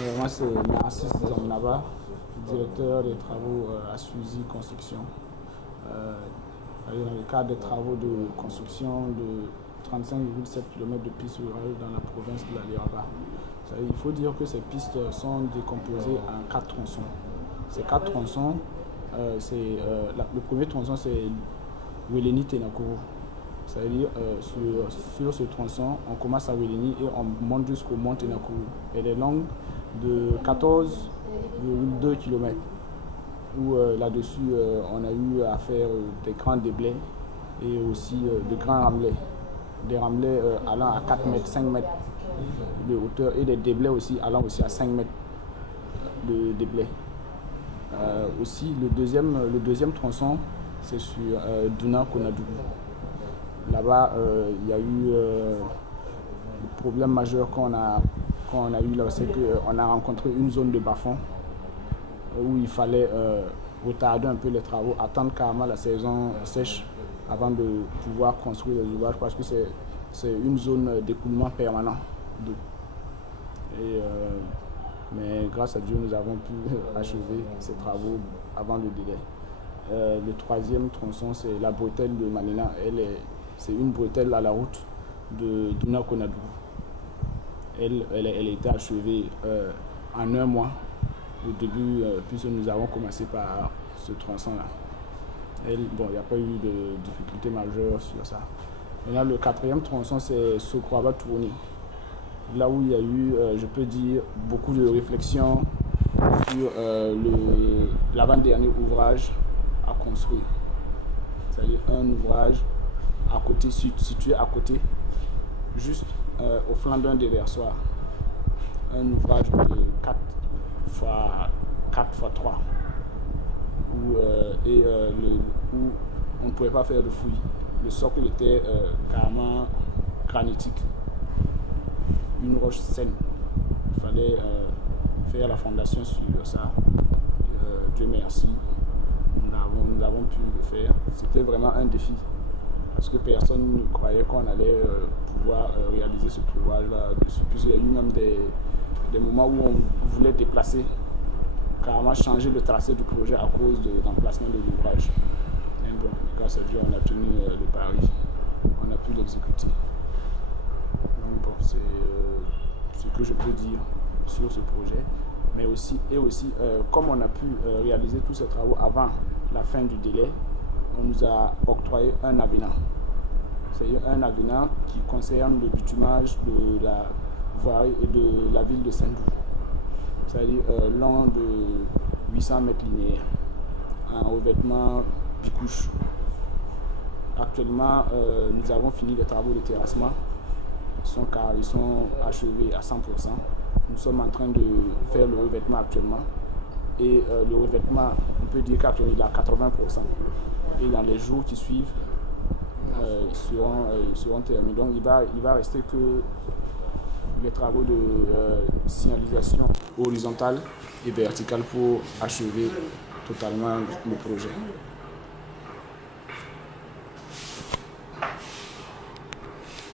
Moi, c'est Narcisse Zamnaba, directeur des travaux à Suzy Construction. Dans le cadre des travaux de construction de 35,7 km de pistes rurales dans la province de la Liraba. Il faut dire que ces pistes sont décomposées en 4 tronçons. Ces 4 tronçons, le premier tronçon c'est Weleni Tenakuru. C'est-à-dire sur ce tronçon, on commence à Weleni et on monte jusqu'au mont Tenakuru. Elle est longue de 14,2 km. Où là-dessus, on a eu à faire des grands déblais et aussi de grands ramelais. Des ramelais allant à 4 mètres, 5 mètres de hauteur et des déblais aussi allant aussi à 5 mètres de déblais. Aussi, le deuxième tronçon, c'est sur Duna Konadougou. Là-bas, il y a eu le problème majeur qu'on a eu là, c'est qu'on a rencontré une zone de bas-fond où il fallait retarder un peu les travaux, attendre carrément la saison sèche avant de pouvoir construire les ouvrages parce que c'est une zone d'écoulement permanent d'eau. Mais grâce à Dieu, nous avons pu achever ces travaux avant le délai. Le troisième tronçon, c'est la bretelle de Manina. C'est une bretelle à la route de Duna Konadougou. Elle a été achevée en un mois au début, puisque nous avons commencé par ce tronçon-là. Bon, il n'y a pas eu de difficultés majeures sur ça. Maintenant, le quatrième tronçon, c'est Sokroaba Tourni. Là où il y a eu, je peux dire, beaucoup de réflexions sur l'avant-dernier ouvrage à construire. C'est-à-dire un ouvrage à côté, situé à côté, juste au flanc d'un déversoir. Un ouvrage de 4 x 3 où on ne pouvait pas faire de fouilles. Le socle était carrément granitique, une roche saine. Il fallait faire la fondation sur ça. Dieu merci, nous avons pu le faire. C'était vraiment un défi parce que personne ne croyait qu'on allait pouvoir réaliser ce ouvrage-là dessus. Puisqu'il y a eu même des moments où on voulait déplacer, carrément changer le tracé du projet à cause de l'emplacement de l'ouvrage. Et bon, grâce à Dieu, on a tenu le pari, on a pu l'exécuter. Donc bon, c'est ce que je peux dire sur ce projet. Mais aussi, comme on a pu réaliser tous ces travaux avant la fin du délai, on nous a octroyé un avenant. C'est-à-dire un avenant qui concerne le bitumage de la voirie et de la ville de Saint-Doux. C'est-à-dire long de 800 mètres linéaires, en revêtement bicouche. Actuellement, nous avons fini les travaux de terrassement. Ils sont achevés à 100%. Nous sommes en train de faire le revêtement actuellement. Et le revêtement, on peut dire qu'actuellement il est à 80%. Et dans les jours qui suivent, ils seront terminés. Donc il va rester que les travaux de signalisation horizontale et verticale pour achever totalement le projet.